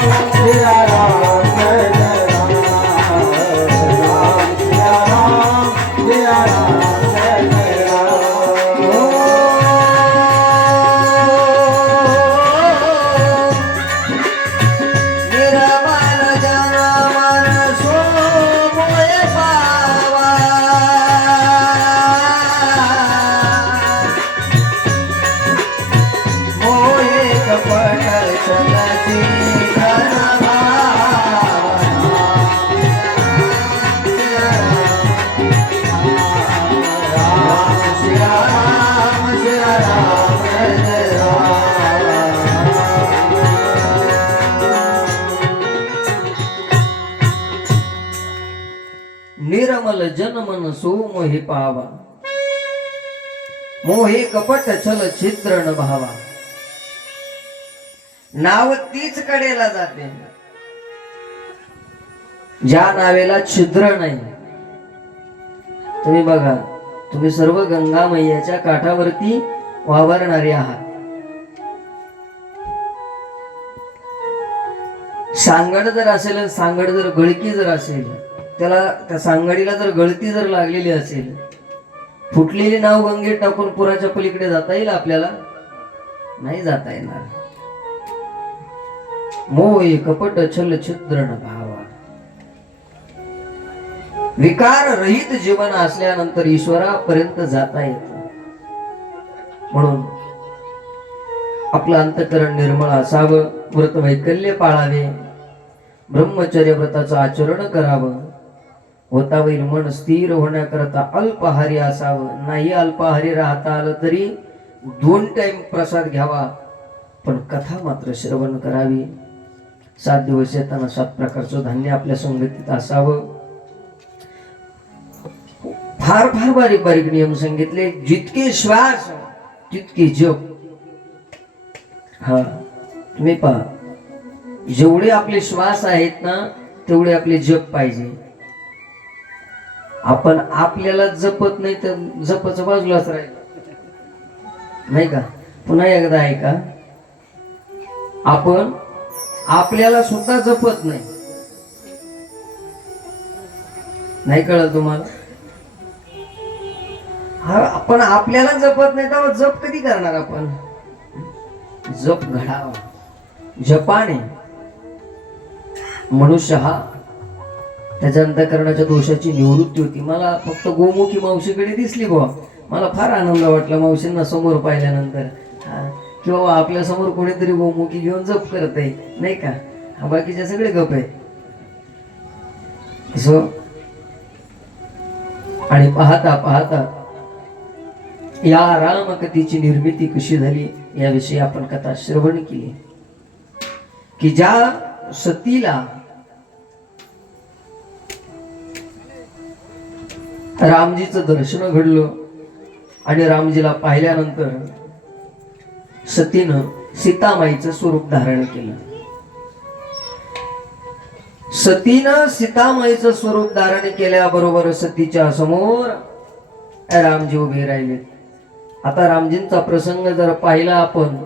निर्मल निर्मल जनमन सोम so पावा. मोहे कपट छल छिद्र न भावा. नाव तीच कडेला जाते. ज्या नावेला छिद्र नाही. तुम्ही बघा तुम्ही सर्व गंगा मैयाच्या काठावरती वावरणारे आहात. सांगड जर असेल सांगड जर गळकी जर असेल त्याला त्या सांगडीला जर गळती जर लागलेली असेल फुटलेली नाव गंगेत टाकून पुराच्या पलीकडे जाता येईल आपल्याला? नाही जाता येणार. मोय कपट छल छिद्र न भावा. विकार रहित जीवन असल्यानंतर ईश्वरापर्यंत जाता येत म्हणून आपलं अंतकरण निर्मळ असावं व्रत वैकल्य पाळावे ब्रह्मचर्य व्रताचं आचरण करावं. होतावेल मन स्थिर होण्याकरता अल्पाहारी असावं. नाही अल्पाहारी राहता आलं तरी दोन टाइम प्रसाद घ्यावा. पण कथा मात्र श्रवण करावी. सात दिवस येताना सात प्रकारचं धान्य आपल्या संगतीत असावं. फार फार बारीक बारीक नियम सांगितले. जितके श्वास तितके जप. हा तुम्ही पहा. जेवढे आपले श्वास आहेत ना तेवढे आपले जप पाहिजे. आपण आपल्याला जपत नाही तर जपच बाजूलाच राहील. नाही का? पुन्हा एकदा ऐका. आपण आपल्याला सुद्धा जपत नाही. नाही कळलं तुम्हाला? हा आपण आपल्याला जपत नाही तर जप कधी करणार आपण? जप घडावा. जपाने मनुष्य हा त्याच्या अंतकरणाच्या दोषाची निवृत्ती होती. मला फक्त गोमुखी मावशीकडे दिसली बुवा. मला फार आनंद वाटला मावशींना समोर पाहिल्यानंतर. हा किंवा आपल्यासमोर कोणीतरी गोमुखी घेऊन जप करत आहे नाही का? हा, बाकीचे सगळे गप आहे. सो आणि पाहता पाहता या रामकथेची निर्मिती कशी झाली याविषयी आपण कथा श्रवण केली. की ज्या सतीला रामजीचं दर्शन घडलं आणि रामजीला पाहिल्यानंतर सतीनं सीतामाईचं स्वरूप धारण केलं. सतीनं सीतामाईचं स्वरूप धारण केल्याबरोबर सतीच्या समोर रामजी उभे राहिले. आता रामजींचा प्रसंग जर पाहिला आपण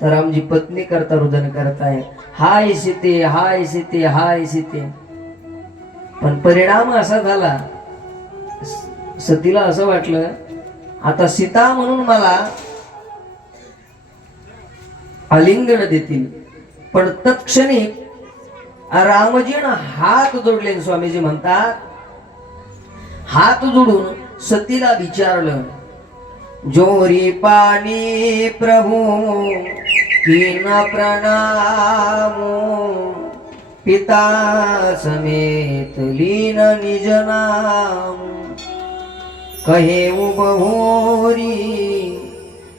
तर रामजी पत्नी करता रुदन करताय. हाय सीते हाय सीते हाय सीते. पण परिणाम असा झाला सतीला असं वाटलं आता सीता म्हणून मला आलिंगन देतील. पण तत्क्षणी रामजीन हात जोडले स्वामीजी म्हणतात हात जोडून सतीला विचारलं जोरी पाणी प्रभू कीन प्रणाम? पिता समेत लीन निज नाम. कहे उबहोरी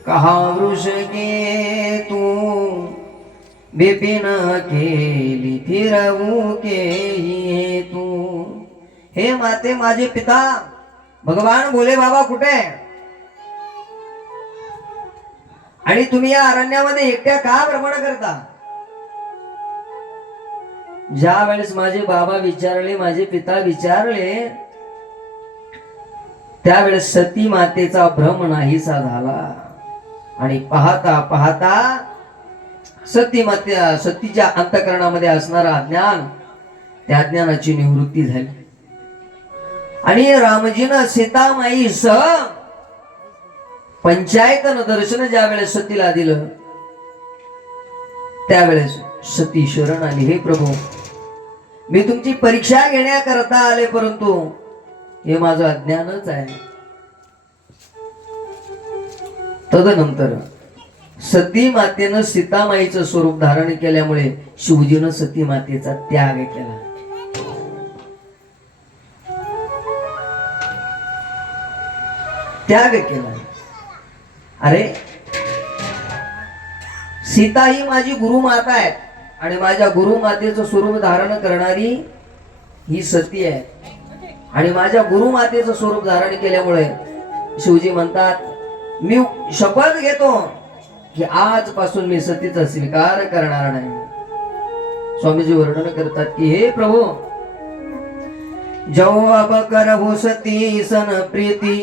कहा वृष के तू? बिपिन केली फिरवू के तू? हे माते माझे पिता भगवान बोले बाबा कुठे? आणि तुम्ही या अरण्यामध्ये एकट्या का भ्रमण करता? ज्या वेळेस माझे बाबा विचारले माझे पिता विचारले त्यावेळेस सती मातेचा भ्रम नाहीसा झाला. आणि पाहता पाहता सती मात्या सतीच्या अंतकरणामध्ये असणारा ज्ञान त्या ज्ञानाची निवृत्ती झाली. आणि रामजीनं सीतामाई सह पंचायतन दर्शन ज्या वेळेस सतीला दिलं त्यावेळेस सती शरण आली. हे प्रभू मी तुमची परीक्षा घेण्याकरता आले परंतु हे माझं अज्ञानच आहे. तदनंतर सती मातेनं सीतामाईचं स्वरूप धारण केल्यामुळे शिवजीनं सती मातेचा त्याग केला. त्याग केला. अरे सीता ही माझी गुरुमाता आहे आणि माझ्या गुरुमातेचं स्वरूप धारण करणारी ही सती आहे. आणि माझ्या गुरुमातेचं स्वरूप धारण केल्यामुळे शिवजी म्हणतात मी शपथ घेतो की आजपासून मी सतीचा स्वीकार करणार नाही. स्वामीजी वर्णन करतात की हे प्रभू जवाब कर हो सती सन प्रीती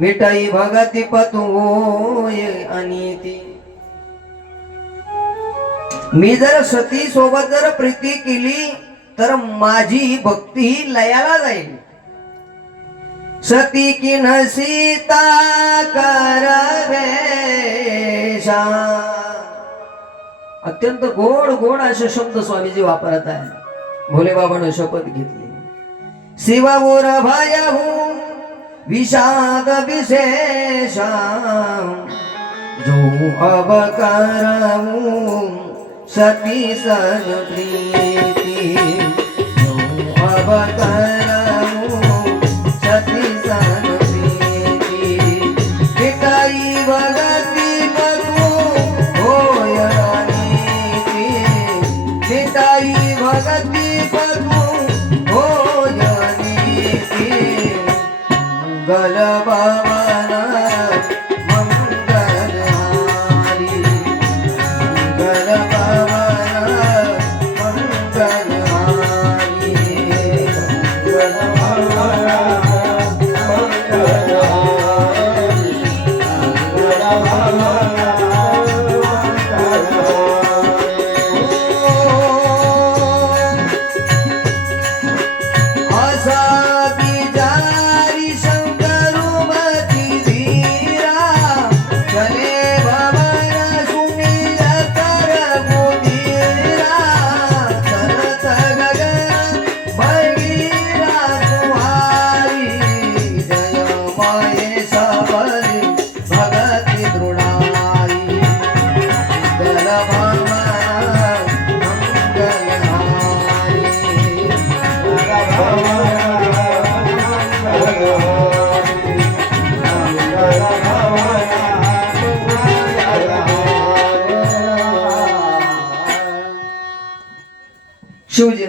मिठाई भगती पतू अनिती. मी जर सती सोबत जर प्रीती केली तर माझी भक्ती ही लयाला जाईल. सती की न सीता करवे अत्यंत गोड गोड असे शब्द स्वामीजी वापरत आहे भोले बाबानं शपथ घेतली. शिववर भय विषाद विशेष जो अब करऊ सती सन प्रीती। जो अब कर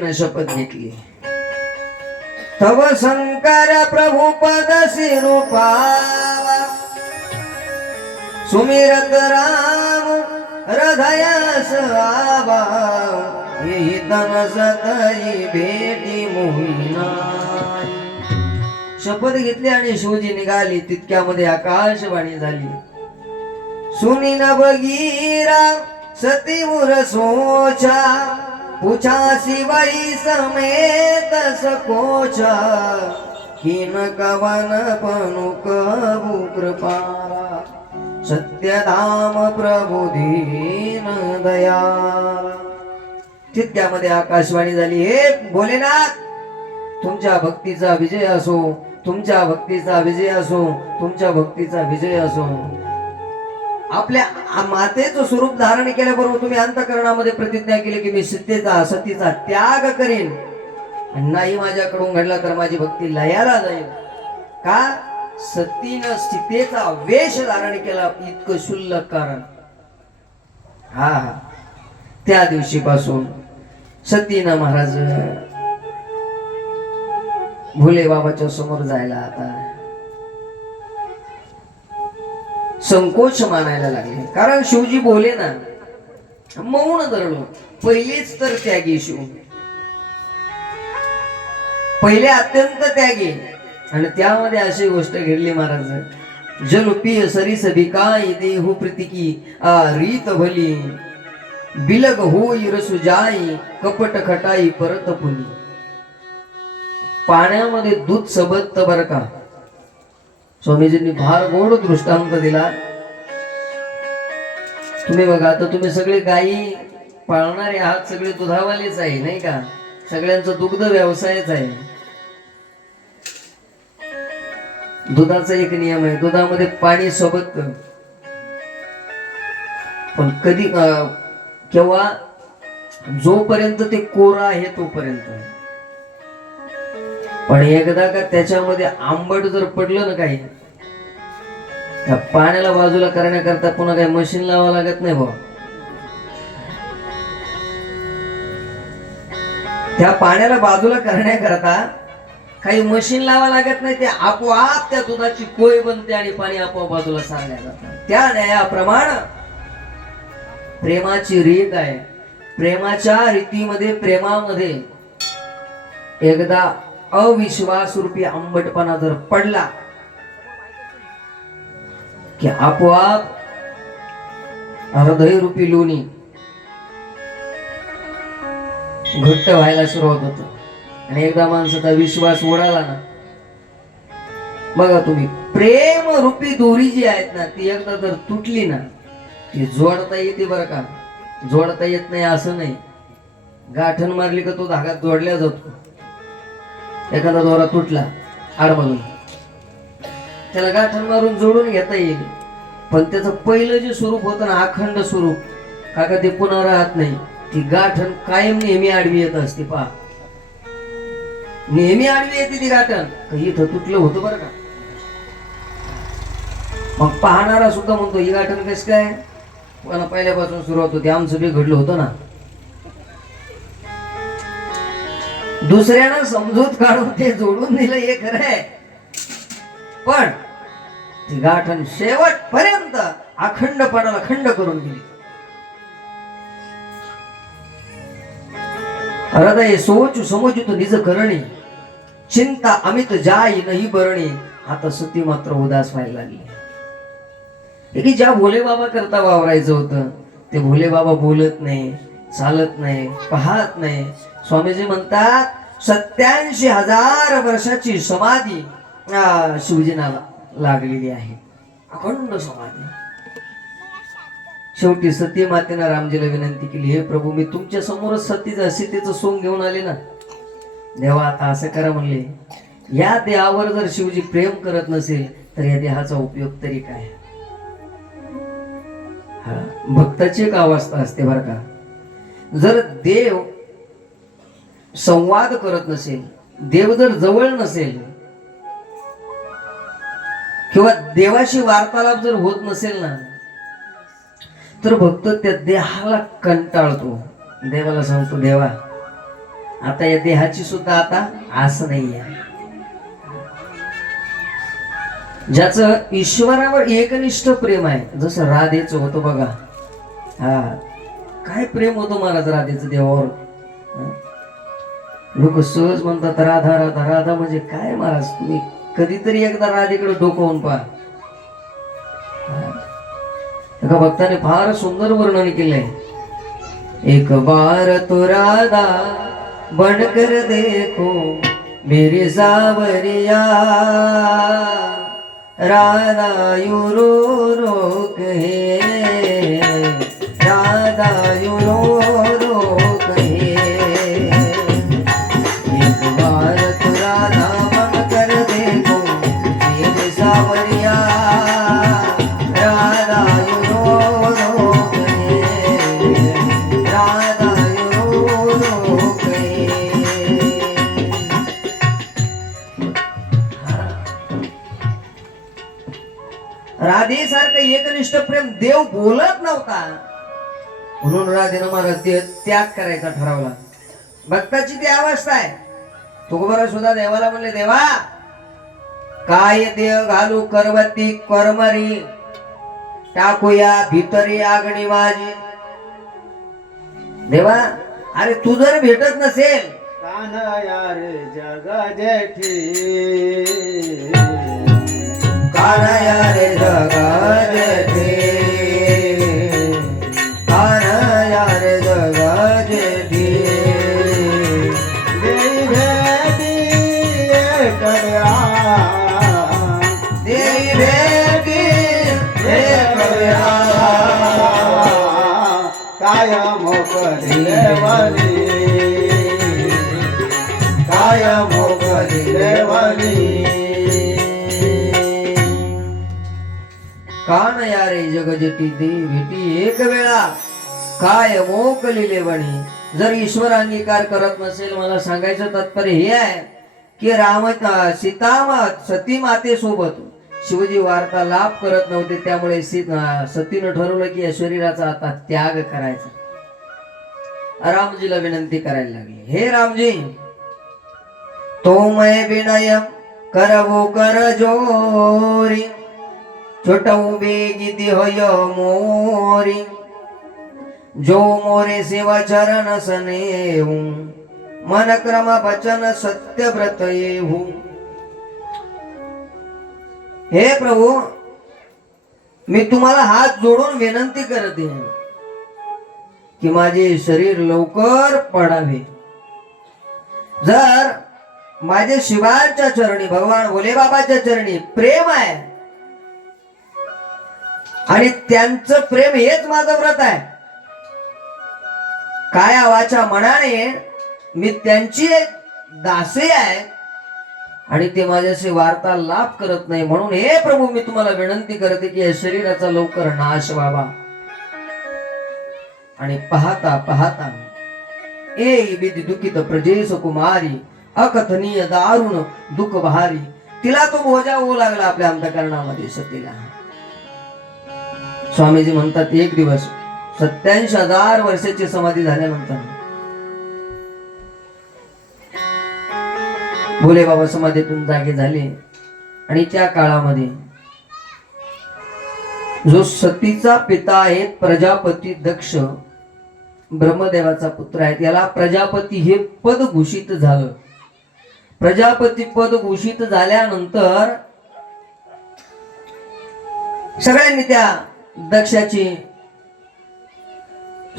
शिवजीनं शपथ घेतली. तव शंकर प्रभू पद रूपावा सुमिरत राम हृदयास आवा तन सतई भेटी मोहिना शपथ घेतली आणि शिवजी निघाली. तितक्यामध्ये आकाशवाणी झाली. सुनी न बगीरा सती उर सोचा. पूछा शिवाई समेत सकोच किन कवन पनु कबु कृपारा सत्यधाम प्रभु दीन दया। चित्त्यामध्ये आकाशवाणी झाली हे भोलेनाथ तुमच्या भक्तीचा विजय असो तुमच्या भक्तीचा विजय असो तुमच्या भक्तीचा विजय असो. आपल्या मातेचं स्वरूप धारण केल्याबरोबर तुम्ही अंतकरणामध्ये प्रतिज्ञा केली की मी सीतेचा सतीचा त्याग करेन. नाही माझ्याकडून घडला तर माझी भक्ती लयाला जाईल. का? सतीनं सीतेचा वेश धारण केला इतकं शुल्लक कारण. हा हा. त्या दिवशीपासून सतीनं महाराज भोले बाबाच्या समोर जायला आता संकोच मानायला लागले. कारण शिवजी बोले ना मौन धरलो पहिलेच तर त्यागी शिव. पहिले अत्यंत त्यागी आणि त्यामध्ये अशी गोष्ट घडली महाराज. जल सरी सभी काय देहू प्रतिकी आ रीत भली. बिलग होई रसु जाई कपट खटाई परत पुली पाण्यामध्ये दूध सबत बर का स्वामीजींनी फार गोड दृष्टांत दिला. तुम्ही बघा आता तुम्ही सगळे गायी पाळणारे आहात सगळे दुधावालेच आहे नाही का? सगळ्यांचा दुग्ध व्यवसायच आहे. दुधाचा एक नियम आहे दुधामध्ये पाणी सोबत. पण कधी केव्हा? जोपर्यंत ते कोरा आहे तोपर्यंत. पण एकदा का त्याच्यामध्ये आंबट जर पडलं ना काही त्या पाण्याला बाजूला करण्याकरता पुन्हा काही मशीन लावावं लागत नाही भाऊ. त्या पाण्याला बाजूला करण्याकरता काही मशीन लावा लागत नाही ते आपोआप त्या दुधाची कोय बनते आणि पाणी आपोआप बाजूला सांगण्या जातं त्या न्यायाप्रमाणे प्रेमाची रीत आहे. प्रेमाच्या रीतीमध्ये प्रेमामध्ये एकदा अविश्वास रूपी आंबटपणा जर पडला की आपोआप हृदय रूपी लोणी घट्ट व्हायला सुरुवात होत. आणि एकदा माणसाचा विश्वास उडाला ना बघा तुम्ही प्रेम रूपी दोरी जी आहेत ना ती एकदा जर तुटली ना ती जोडता येते बरं का? जोडता येत नाही असं नाही. गाठण मारली का तो धागात जोडल्या जातो एखादा दोरा तुटला आडमधून. त्याला गाठण मारून जोडून घेता येईल. पण त्याचं पहिलं जे स्वरूप होतं ना अखंड स्वरूप काका ते पुन्हा राहत नाही. ती गाठण कायम नेहमी आडवी येत असते पहा. नेहमी आडवी येते ती गाठण. इथं तुटलं होतं बरं का? मग पाहणारा सुद्धा म्हणतो ही गाठण कस काय? पण पहिल्यापासून सुरुवात होती. आमचं बी घडलं होतं ना. दुसऱ्यानं समजूत काढून ते जोडून दिलं हे खरंय आहे. पण ती गाठण शेवटपर्यंत अखंडपणाला खंड करून दिली हृदय सोच समोजित निज करणे चिंता अमित जाई नाही बरणे आता सती मात्र उदास व्हायला लागली. की ज्या भोले बाबा करता वावरायचं होतं ते भोले बाबा बोलत नाही चालत नाही पाहत नाही. स्वामीजी म्हणतात सत्याऐंशी हजार वर्षाची समाधी शिवजीनाला लागलेली आहे. अखंड समाधी. शेवटी सती मातेनं रामजीला विनंती केली हे प्रभू मी तुमच्या समोरच सतीचं सीतेचं सोंग घेऊन आले ना. देवा आता असं करा म्हणले. या देहावर जर शिवजी प्रेम करत नसेल तर या देहाचा उपयोग तरी काय? हा, भक्ताची एक अवस्था असते बरं का. जर देव संवाद करत नसेल देव जर जवळ नसेल किंवा देवाशी वार्तालाप जर होत नसेल ना तर भक्त त्या देहाला कंटाळतो. देवाला सांगतो देवा आता या देहाची सुद्धा आता आस नाही आहे. ज्याचं ईश्वरावर एकनिष्ठ प्रेम आहे जसं राधेचं होतं बघा. हा काय प्रेम होतं महाराज राधेचं देवावर? लोक सहज म्हणतात राधा राधा राधा म्हणजे काय महाराज तुम्ही? कधीतरी एकदा राधेकडे डोकवून पहा. एका भक्ताने फार सुंदर वर्णन केलंय. एक बार तो राधा बनकर देखो मेरी सावरिया. राधा यू रो रो कहे. राधा यू रो रो एकनिष्ठ प्रेम देव बोलत नव्हता. म्हणून राधेनं महाराज ते त्याग करायचा ठरवला. भक्ताची ती अवस्था आहे. तुकोबारा सुद्धा देवाला म्हणले देवा काय देव घालू करवती करमरी? टाकूया भितरी आगणी माझी. देवा अरे तू जर भेटत नसेल कान्हा यार जगा जेठी. તારા યારે જગત છે તારા યારે જગત છે કર્યા દેવી ભેગી કર્યા કાયમ કરી વળી કાયમ કરી લેવાની कान या रे जगजती दे भेटी एक वेळा काय मोकलिले वणी जर ईश्वर अंगीकार करत नसेल मला सांगायचं तात्पर्य हे आहे की राम सीता सती मातेसोबत शिवजी वार्तालाप करत नव्हते त्यामुळे सतीनं ठरवलं की या शरीराचा आता त्याग करायचा रामजीला विनंती करायला लागली हे रामजी तो मय विनय करवो कर जोरी छोटऊ बेगी होय मोरी. जो मोरे सेवा चरण सनेऊ मन क्रम वचन सत्य व्रत येऊ हे प्रभू मी तुम्हाला हात जोडून विनंती करते की माझे शरीर लवकर पडावे. जर माझे शिवाच्या चरणी भगवान भोलेबाबाच्या चरणी प्रेम आहे आणि त्यांचं प्रेम हेच माझं व्रत आहे. कायावाच्या वाचा मनाने मी त्यांची एक दासी आहे आणि ते माझ्याशी वार्तालाप करत नाही म्हणून हे प्रभू मी तुम्हाला विनंती करते की या शरीराचा लवकर नाश व्हावा. आणि पाहता पाहता ए विधि दुखित प्रजेश कुमारी अकथनीय दारुण दुःख बहारी तिला तो बोजा होऊ लागला आपल्या अंतकरणामध्ये सतीला. स्वामीजी म्हणतात एक दिवस सत्याऐंशी हजार वर्षाची समाधी झाल्यानंतर भोले बाबा समाधीतून जागे झाले. आणि त्या काळामध्ये जो सतीचा पिता आहे प्रजापती दक्ष ब्रह्मदेवाचा पुत्र आहे याला प्रजापती हे पद घोषित झालं. प्रजापती पद घोषित झाल्यानंतर सगळ्यांनी त्या दक्षाची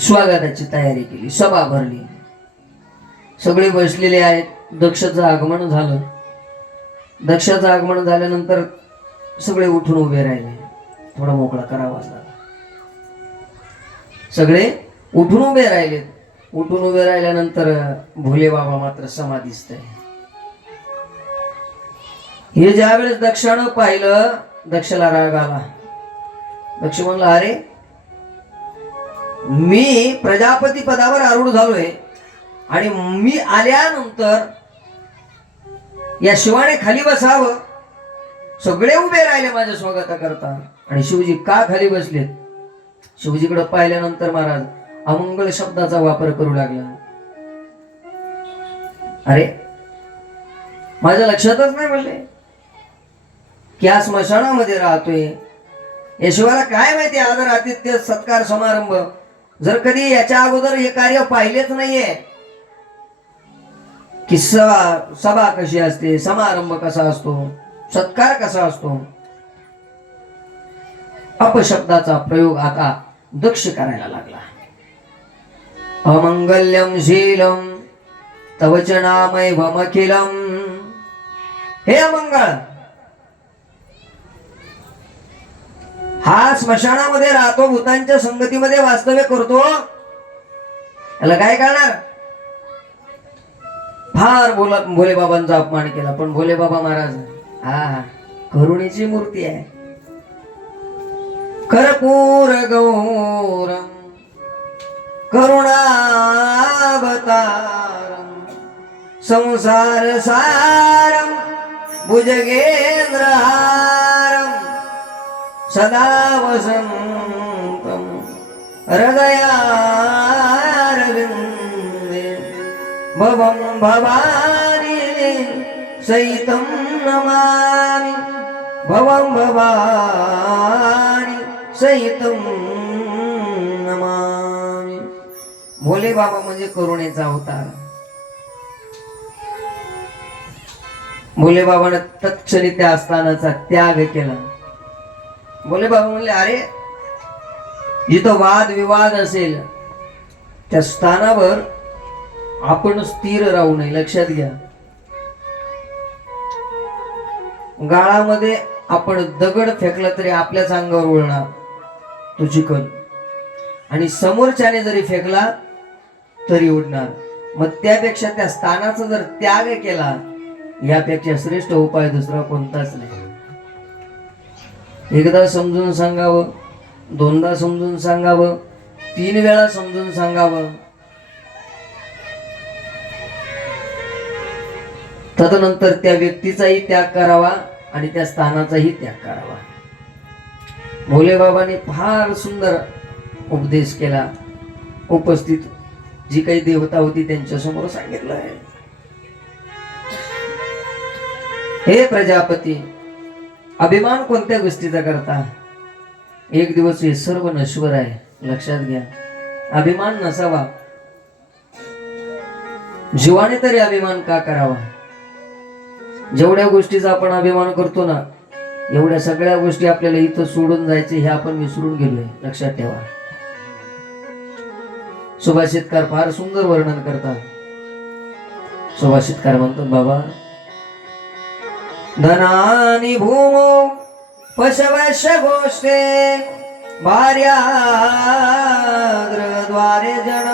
स्वागताची तयारी केली सभा भरली. सगळे बसलेले आहेत. दक्षाचं आगमन झालं. दक्षाचं आगमन झाल्यानंतर सगळे उठून उभे राहिले. थोडा मोकळा करावा लागला. सगळे उठून उभे राहिले. उठून उभे राहिल्यानंतर भोले बाबा मात्र समाधीस्त आहे हे ज्यावेळेस दक्षानं पाहिलं दक्षला राग आला. लक्ष म्हणलं अरे मी प्रजापती पदावर आरूढ झालोय. आणि मी आल्यानंतर या शिवाने खाली बसावं. सगळे उभे राहिले माझ्या स्वागताकरता. आणि शिवजी का खाली बसलेत? शिवजीकडे पाहिल्यानंतर महाराज अमंगल शब्दाचा वापर करू लागला. अरे माझ्या लक्षातच नाही म्हणले की या स्मशानामध्ये राहतोय? या काय माहिती आदर आतिथ्य सत्कार समारंभ? जर कधी याच्या अगोदर हे कार्य पाहिलेच नाहीये. कि सभा सभा कशी असते समारंभ कसा असतो सत्कार कसा असतो? अपशब्दाचा प्रयोग आता दक्ष करायला लागला. अमंगल्यम शीलम तवचनामैवमखिलम हे अमंगळ! हा स्मशानामध्ये राहतो भूतांच्या संगतीमध्ये वास्तव्य करतो. याला काय करणार? फार बोला भोले बाबांचा अपमान केला पण भोले बाबा महाराज हा हा करुणेची मूर्ती आहे. कर्पूर गौरम करुणावतारम संसार सारम भुजगेंद्रहारम सदा वसंतम हृदयारविन्दे भवं भवानी सहितं नमामि। भवं भवानी सहितं नमामि। भोले बाबा म्हणजे करुणेचा अवतार। भोले बाबानं तत्क्षणी त्या स्थानाचा त्याग केला। भोले बाबा म्हणले अरे जिथं वाद विवाद असेल. त्या स्थानावर आपण स्थिर राहू नये लक्षात घ्या. गाळामध्ये आपण दगड फेकला तरी आपल्याच अंगावर उळणार तो चिकन आणि समोरच्याने जरी फेकला तरी उडणार. मग त्यापेक्षा त्या स्थानाचा जर त्याग केला यापेक्षा श्रेष्ठ उपाय दुसरा कोणताच नाही. एकदा समजून सांगावं दोनदा समजून सांगावं तीन वेळा समजून सांगावं. तदनंतर त्या व्यक्तीचाही त्याग करावा आणि त्या स्थानाचाही त्याग करावा. भोले बाबांनी फार सुंदर उपदेश केला. उपस्थित जी काही देवता होती त्यांच्यासमोर सांगितलं आहे. हे प्रजापती अभिमान कोणत्या गोष्टीचा करता? एक दिवस हे सर्व नश्वर आहे. लक्षात घ्या. अभिमान नसावा. जीवाने तरी अभिमान का करावा? जेवढ्या गोष्टीचा आपण अभिमान करतो ना एवढ्या सगळ्या गोष्टी आपल्याला इथं सोडून जायचे हे आपण विसरून गेलोय. लक्षात ठेवा. सुभाषितकार फार सुंदर वर्णन करतात. सुभाषितकार म्हणतात बाबा धनानि भूमो पशवश गोष्ठे भार्याग्रद्वारे जन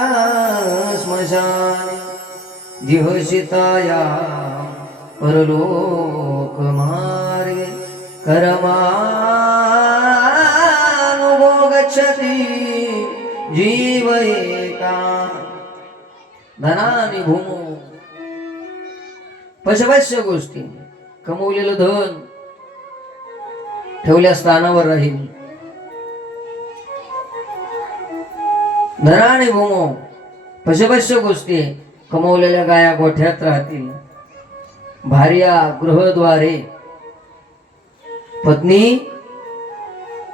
स्मशान जिहशिताया परलोक मार्गे कर्मानुभो गच्छति जीव एका। धनानि भूमो पशवश्य गोष्टी कमवलेलं धन ठेवल्या स्थानावर राहील. धनाने भूमो पशपश्य गोष्टी कमवलेल्या गाया गोठ्यात राहतील. भार्या गृहद्वारे पत्नी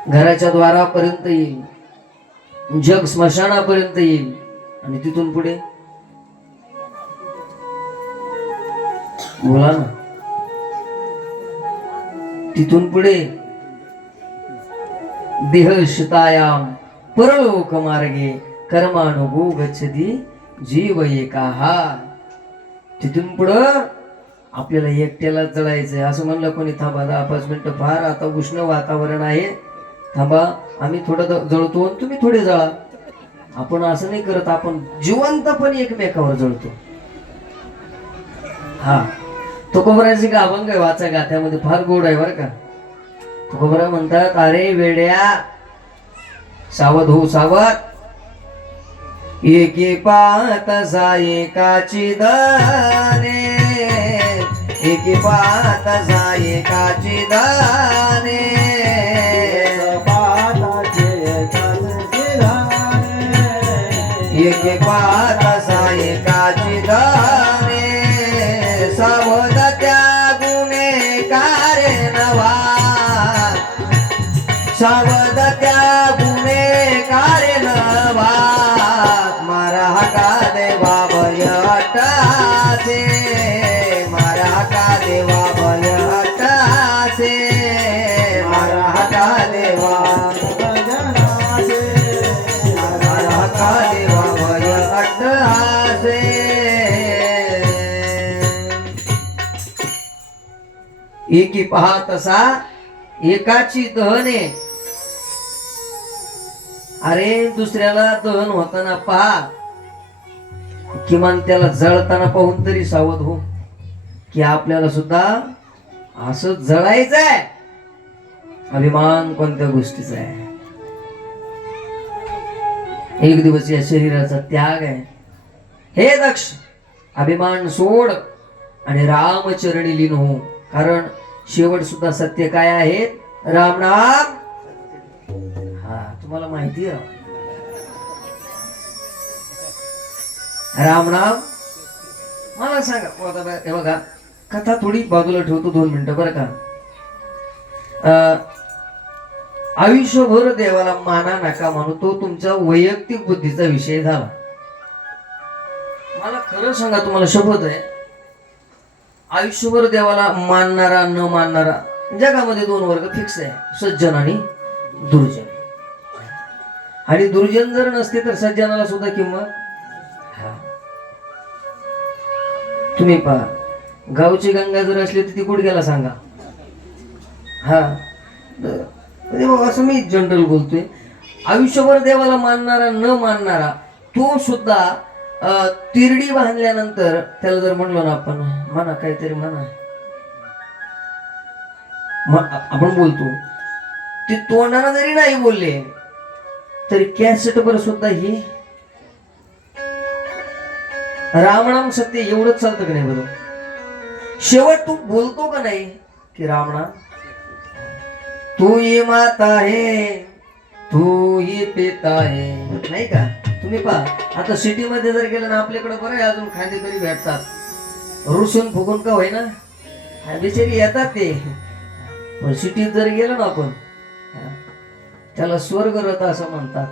घराच्या द्वारापर्यंत येईल. जग स्मशानापर्यंत येईल. आणि तिथून पुढे? बोला ना. तिथून पुढे देह शितायाम परलोक मार्गे कर्मानुभू गच्छती जीव एका हा तिथून पुढं आपल्याला एकट्याला चढायचंय असं म्हणलं कोणी? थांबा दहा पाच मिनिटं फार आता उष्ण वातावरण आहे. थांबा आम्ही थोडं जळतो आणि तुम्ही थोडे जळा. आपण असं नाही करत आपण जिवंतपणे एकमेकावर जळतो. हा. तुकोबराची का अभंग आहे वाचा गाथ्यामध्ये फार गोड आहे बरं का. तुकोबरा म्हणतात अरे वेड्या सावध हो सावध. एके पात सा एकाची दाने. एके पात सा एकाची दाने. कानशिराने. एके पात हटाचे मारा का देवा मारा का देवा मारा का देवा एकी पहा तसा एकाची दहने. अरे दुसऱ्याला दहन होताना पहा. किमान त्याला जळताना पाहून तरी सावध हो. की आपल्याला सुद्धा असं जळायचं आहे अभिमान कोणत्या गोष्टीचा आहे? एक दिवस या शरीराचा त्याग आहे. हे दक्ष अभिमान सोड आणि रामचरणी लीन हो. कारण शेवट सुद्धा सत्य काय आहे? रामनाम. हा तुम्हाला माहिती आहे राम राम. मला सांगा बघा- हे बघा कथा थोडी बाजूला ठेवतो दोन मिनिटं बरं का? अं, आयुष्यभर देवाला माना नका म्हणू तो तुमचा वैयक्तिक बुद्धीचा विषय झाला. मला खरं सांगा तुम्हाला शपथ आहे. आयुष्यभर देवाला मानणारा न मानणारा जगामध्ये दोन वर्ग फिक्स आहे सज्जन आणि दुर्जन. आणि दुर्जन जर नसते तर सज्जनाला सुद्धा किंमत तुम्ही पहा. गावची गंगा जर असली तर ती गुडघ्याला सांगा? हा. म्हणजे असं मी जनरल बोलतोय. आयुष्यभर देवाला मानणारा न मानणारा तो सुद्धा तिरडी बांधल्यानंतर त्याला जर म्हणलो ना आपण म्हणा काहीतरी म्हणा. आपण बोलतो. ते तोंडाला जरी नाही बोलले तरी कॅसेट सुद्धा ही रामणाम सत्य एवढंच चालतं का नाही बरं? शेवट तू बोलतो का नाही की रामणा तू ये माता आहे तू ये पिता आहे नाही का? तुम्ही पहा आता सिटीमध्ये जर गेलं ना आपल्याकडे बरं आहे अजून खांदे तरी भेटतात. रुसून फुगून का होईना? हा, बिचारी येतात ते. पण सिटीत जर गेलो ना आपण त्याला स्वर्गरथ असं म्हणतात.